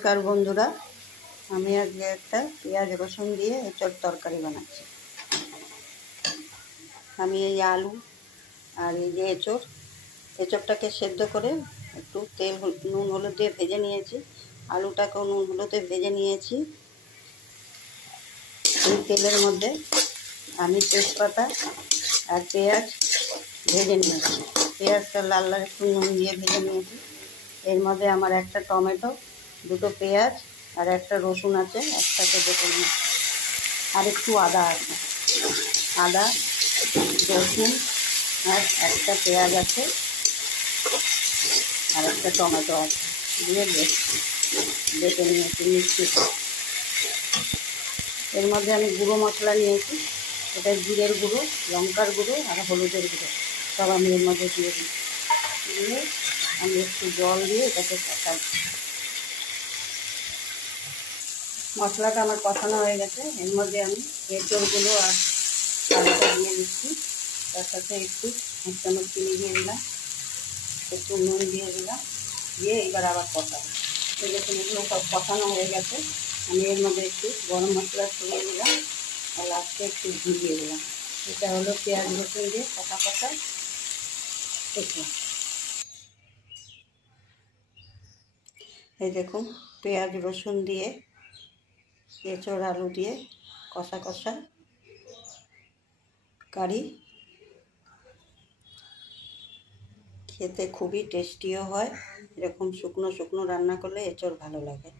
নমস্কার বন্ধুরা, আমি আজকে একটা পেঁয়াজ রসুন দিয়ে এঁচোড় তরকারি বানাচ্ছি। আমি এই আলু আর এই যে এঁচোড়টাকে সেদ্ধ করে একটু তেল নুন হলুদ দিয়ে ভেজে নিয়েছি। আলুটাকেও নুন হলুদে ভেজে নিয়েছি। এই তেলের মধ্যে আমি তেজপাতা আর পেঁয়াজ ভেজে নিয়েছি। পেঁয়াজটা লাল লাল একটু নুন দিয়ে ভেজে নিয়েছি। এর মধ্যে আমার একটা টমেটো, দুটো পেঁয়াজ আর একটা রসুন আছে, একসাথে বেটে নিয়েছি। আর একটু আদা আছে, আদা রসুন আর একটা পেঁয়াজ আছে আর একটা টমেটো আছে, দিয়ে বেটে নিয়েছি মিক্সিতে। এর মধ্যে আমি গুঁড়ো মশলা নিয়েছি, এটা জিরের গুঁড়ো, লঙ্কার গুঁড়ো আর হলুদের গুঁড়ো সব আমি এর মধ্যে দিয়ে দিই। দিয়ে আমি একটু জল দিয়ে এটাকে কষাচ্ছি। মশলাটা আমার কষানো হয়ে গেছে। এর মধ্যে আমি এঁচোড়গুলো আর আলুটা দিয়ে দিচ্ছি। তার সাথে একটু 1 চামচ চিনি দিয়ে দিলাম, একটু নুন দিয়ে দিলাম, দিয়ে এবার আবার কষাবো। দেখুন এগুলো সব কষানো হয়ে গেছে। আমি এর মধ্যে একটু গরম মশলা ছড়িয়ে দিলাম আর লাস্টে একটু ঘি দিয়ে দিলাম। এটা হলো পেঁয়াজ রসুন দিয়ে কষা এঁচোড়। এই দেখুন পেঁয়াজ রসুন দিয়ে এঁচোড় আলু দিয়ে কষা কারি, খেতে খুবই টেস্টিও হয়। এরকম শুকনো শুকনো রান্না করলে এঁচোড় ভালো লাগে।